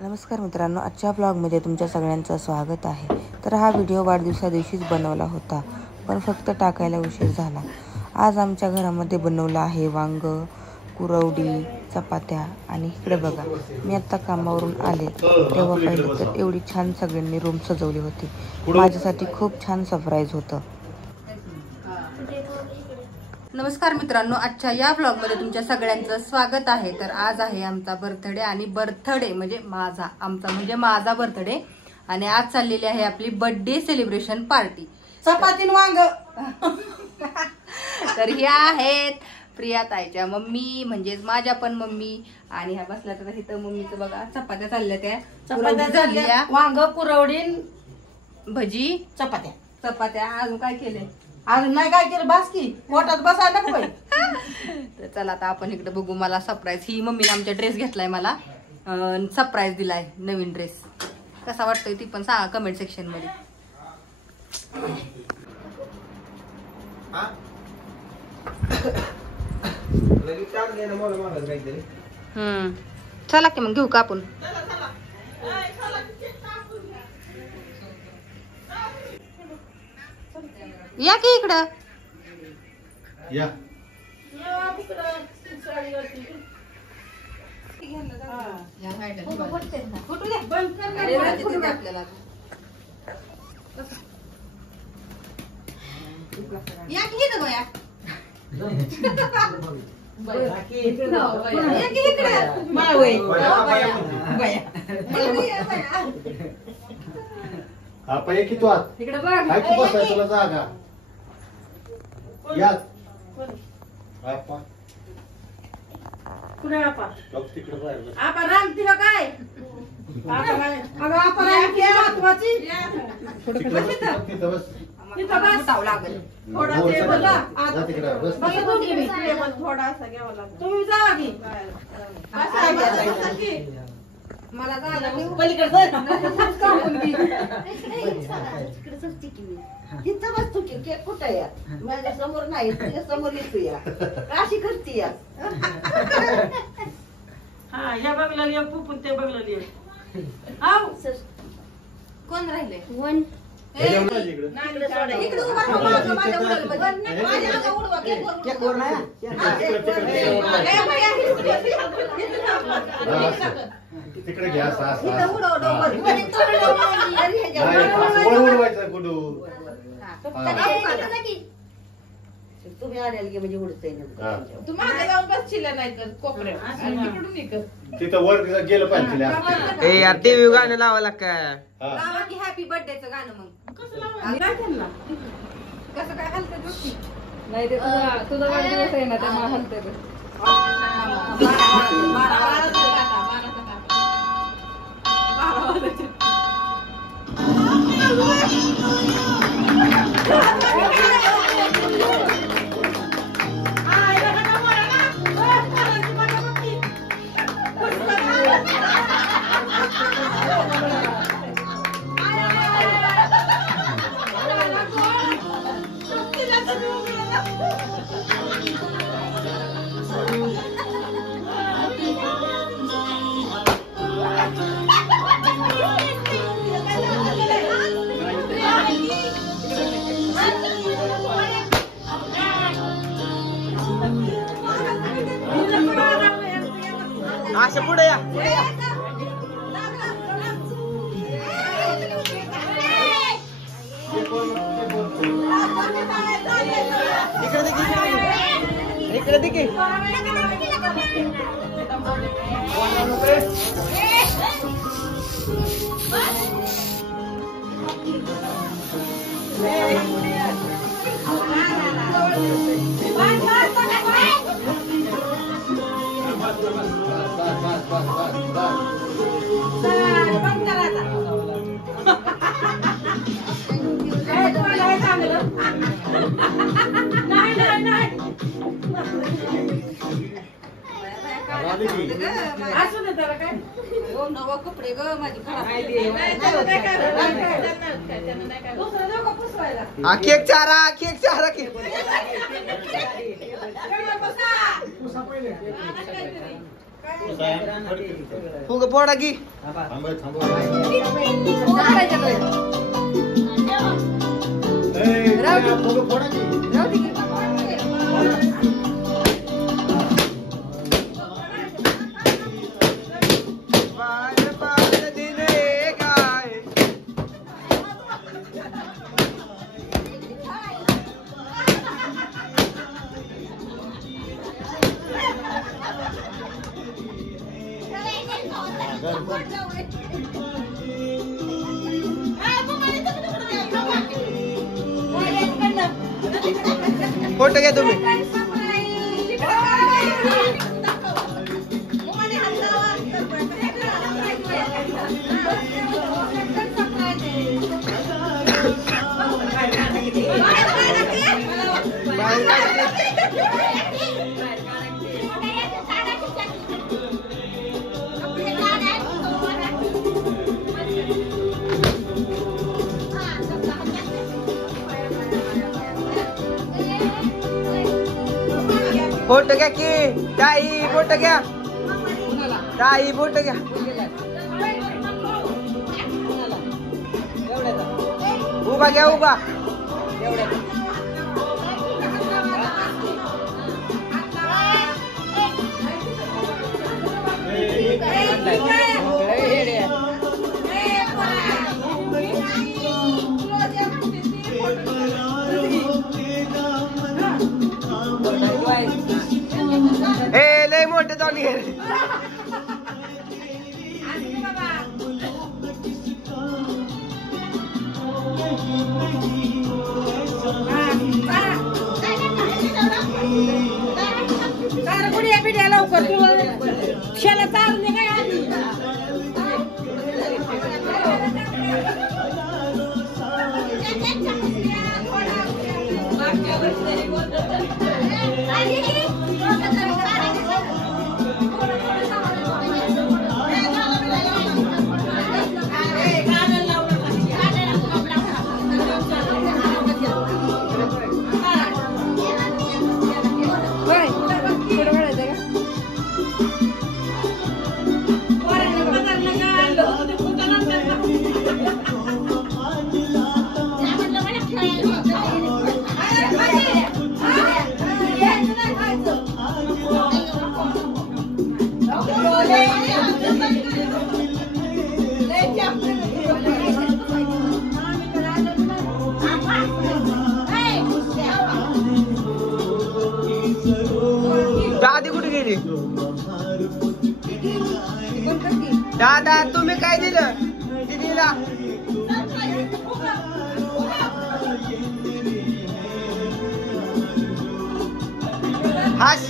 नमस्कार मित्रांनो, आजच्या ब्लॉगमध्ये तुमच्या सगळ्यांचं स्वागत आहे। तर हा व्हिडिओ वाढदिवसा दिवशीच बनवला होता, पण फक्त टाकायला उशीर झाला। आज आमच्या घरामध्ये बनवलं आहे वांग, कुरवडी, चपात्या आणि इकडे बघा, मी आता कामावरून आले तेव्हा पाहिलं तर एवढी छान सगळ्यांनी रूम सजवली होती। माझ्यासाठी खूप छान सरप्राईज होतं। नमस्कार मित्रांनो, आजच्या या ब्लॉगमध्ये तुमच्या सगळ्यांचं स्वागत आहे। तर आज आहे आमचा बर्थडे आणि बर्थडे म्हणजे माझा बर्थडे आणि आज चाललेली आहे आपली बर्थडे सेलिब्रेशन पार्टी। चपाती वांग तर ह्या आहेत प्रिया ताईच्या मम्मी, म्हणजे माझ्या पण मम्मी, आणि ह्या बसल्या तर इथं मम्मीचं बघा चपात्या चालल्या, त्या चपात्या झाल्या, वांग, कुरवडी, भजी, चपात्या। अजून काय केलंय? अजून नाही काय केलं, बास की पोटात बसायला नको बाई। तर चला आता आपण इकडे बघू। मला सरप्राईज, ही मम्मीने आमच्या ड्रेस घेतलाय, मला सरप्राईज दिलाय नवीन ड्रेस। कसा वाटतोय ती पण सांगा कमेंट सेक्शन मध्ये। चला की मग घेऊ का आपण? या की इकडं या। आपण एक तू आत इकडे बघ, काय तू बसाय तुला जागा यात आपा कुठे आपा? तिकडे बाहेर आपा रांगती का काय? अगं आपा रांगती महत्वाची। तिथं बस तिथं बस लागेल थोडा टेबल जा तिकडे बस बघा तुम्ही टेबल थोडासा घ्यावा लागतो। तुम्ही जावा की बसा की मला जायला पलीकडे तिथं बसतो की केक कुठं या माझ्या समोर नाही, तुझ्या समोर येतो या, अशी करते या। हा ह्या बघलेली पुपून ते बघलेली कोण राहिले? इकडे उभा राहा, माझ्या उडवा केक वर नाही। तिकडे घ्या इथं उडव डोंगर उडवायचं गुडू तुम्ही आल्याला की म्हणजे उडतंय ना। तू मागे जाऊन बसशील नाही तर कोपऱ्यात तिकडून निघ। तिथं वर गेलं पाहिजे। ए यार टीव्ही गाणं लावायला काय? लावा की हॅपी बर्थडेचं गाणं। मग कसं लावायचं? काय त्यांना? कसं काय हलतं गोष्टी? नाही ते तुझा वाढदिवस आहे ना त्यामुळे हलतंय ते। असं पुढे या। इकडे देखील आली की. असू दे त्याला काय. दोन नवं कपडे ग माझी खराब नाही, त्याला नाही काय होणार. दुसरं देऊ का पुसवायला? हा केक चारा केक चारा केक फुग पोडा की थांबव, थांबव. फुगं फोडा की. बाळ बाळ दिले काय फोटो घ्या तुम्ही बाहेर काढ. फोटो घ्या की ताई फोटो घ्या ताई फोटो घ्या उभा घ्या उभा ए लय मोठे जाऊन गेले लवकर शेला चालू दे काय आधी. दादी कुठे गेली दादा तुम्ही काय दिलं दीदीला हास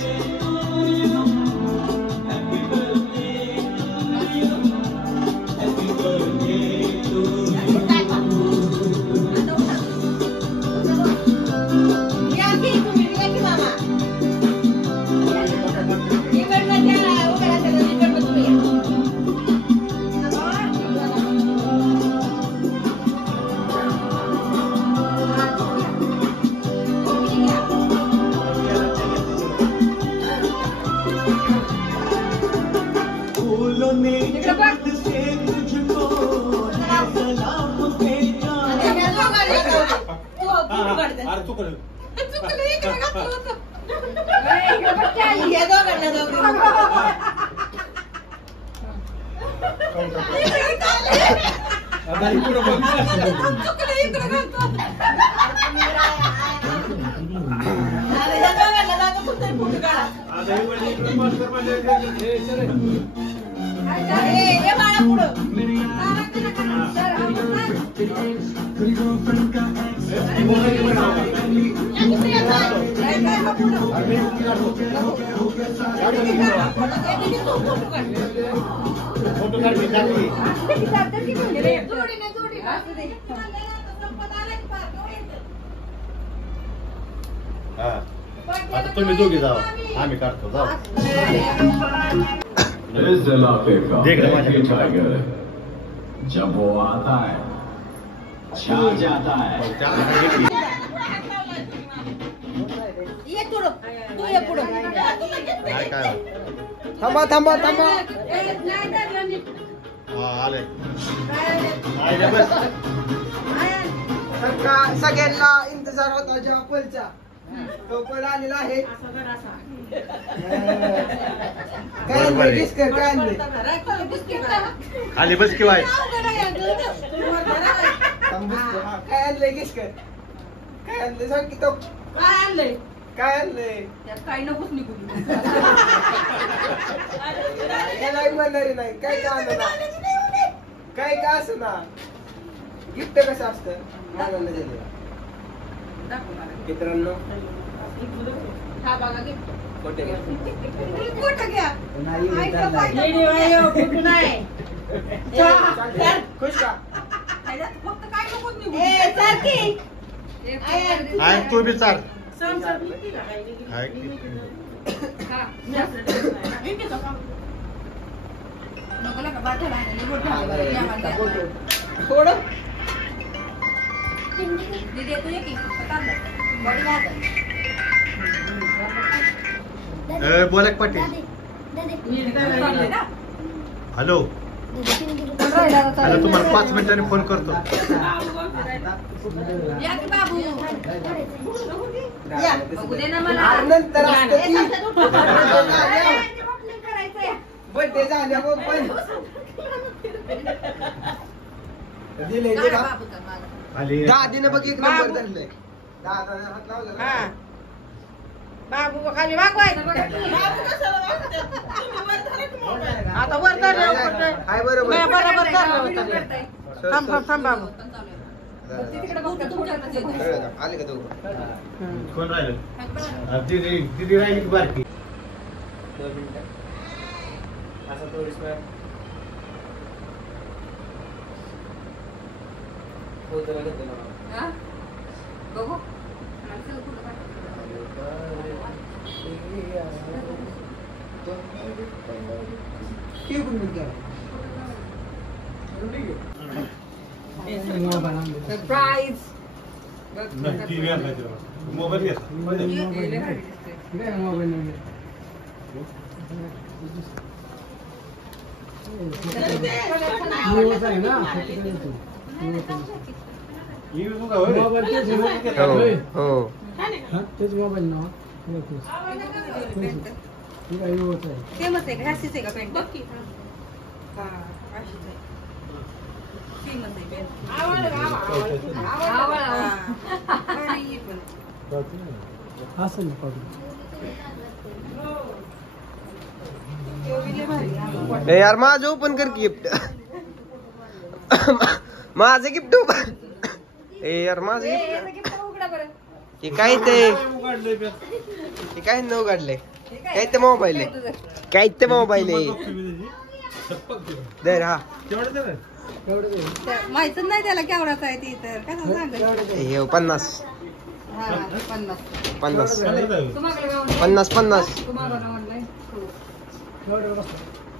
अरे तू कर. फोटो काढ मी टाकली. हा आता तुम्ही दोघी जावा आम्ही काढतो जाऊ. इस इलाके का देख रहा एक ही टाइगर है, जब वो आता है छा जाता है। ये पुढं तू ये पुढं काय काय थांबा थांबा थांबा हा आले आले बस सगळ्यांना इंतजार होता जेव्हा पलचा तो पण आलेला आहे काय बरोबर आहे. डिस्कर काय आणले खाली बस किंवा काय आणले डिस्कर काय आणले सांग की तो काय आणलंय काय आणले त्यात काही नकोच निघून त्याला म्हणणारी नाही काय का आणलं काय का असं ना गिफ्ट कसं असतं मागायला दिलेलं. मित्रांनो हा बघा की खोटे कुठं घ्या नाही आईचं पाहिजे. कुठं नाही खुश का ह्याच्यात फक्त काय नकोच निघून हाय तू बी चाल संसार नीती का काही नाही. हाय हा, नीती का काम? नको नका, बाद झाला आहे. निवड झाली. या बाजूला. थोडं दीदी, तू ये की. आता आणलं. बॉडी घाल. बोला की पाटील नीट काय का? हॅलो हॅलो तुम्हाला 5 मिनिटांनी फोन करतो या की बाबू. या. बघू दे ना मला. नंतर असतं ती करायचंय. बर्थडे झाल्यावर पण दिले काढा बाबूचा मागं. खाली दादीनं बघ एक नंबर धरलाय दादाने हात लावला का? बाबू खाली वागवायचं बघा की. आता वर धरलं होतं. हाय बरोबर नाही, बरोबर धरलं होतं. थांब थांब थांब बाबू. कळलं का? आले का दोघं कोण राहिलं दीदी दीदी राहिली की बारकी 2 मिनिटं असा तो स्क्वेअर होतं का नव्हतं ना? हा? बघू. सरप्राईज. नक्की वेळ नाही तिला. मोबाईल घे येऊ का होय हो सेमच आहे का? अशीच आहे का पेंट? हा, अशीच आहे. सेमच आहे पेंट. आवड. भारी आहे पण. ए यार माझं ओपन कर गिफ्ट माझं गिफ्ट ओपन ए यार माझं गिफ्ट हे काय ते काय न उघडलंय काय ते मोबाईल आहे काय ते मोबाईल आहे दर हा माहितच नाही त्याला केवढाच आहे ती तर कसं सांगायचं. हे 50 हा, 50. 50 तुम्हाला गावाला 50 50 तुम्हाला ऑनलाईन.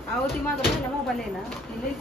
अहो ती माझा पहिला मोबाईल आहे ना, ती लई